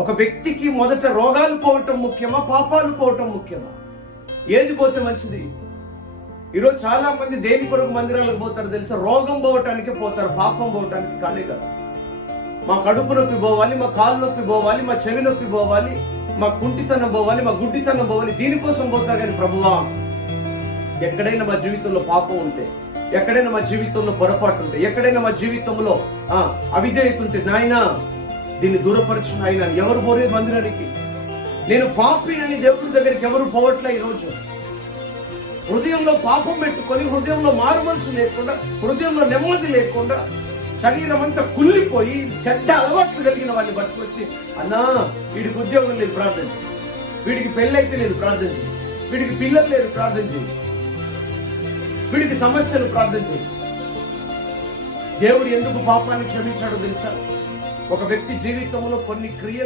ఒక వ్యక్తికి మొదట రోగాలు పోవటం ముఖ్యమా, పాపాలు పోవటం ముఖ్యమా? ఏది పోతే మంచిది? ఈరోజు చాలా మంది దేని కొరకు మందిరాలకు పోతారు తెలుసా? రోగం పోవటానికే పోతారు, పాపం పోవటానికి కానీ కాదు. మా కడుపు నొప్పి పోవాలి, మా కాలు నొప్పి పోవాలి, మా చెవి నొప్పి పోవాలి, మా కుంటితనం పోవాలి, మా గుడ్డితనం పోవాలి, దీనికోసం పోతారు. కానీ ప్రభువా, ఎక్కడైనా మా జీవితంలో పాపం ఉంటే, ఎక్కడైనా మా జీవితంలో పొరపాటు ఉంటే, ఎక్కడైనా మా జీవితంలో అవిధేయత ఉంటే, నాయనా దీన్ని దూరపరచు నాయనా. ఎవరు పోలేదు మందిరానికి? నేను పాపినని దేవుడి దగ్గరికి ఎవరు పోవట్లే. ఈరోజు హృదయంలో పాపం పెట్టుకొని, హృదయంలో మారుమనసు లేకుండా, హృదయంలో నెమ్మది లేకుండా, శరీరం అంతా కుళ్ళిపోయి చెడ్డ అలవాట్లు కలిగిన వాళ్ళని పట్టుకొచ్చి, అన్నా వీడికి ఉద్యోగం లేదు ప్రార్థన చేయి, వీడికి పెళ్ళైతే లేదు ప్రార్థన చేయి, వీడికి పిల్లలు లేదు ప్రార్థన చేయి, వీడికి సమస్యలు ప్రార్థన చేయి. దేవుడు ఎందుకు పాపాన్ని క్షమించాడో తెలుసా? ఒక వ్యక్తి జీవితంలో కొన్ని క్రియలు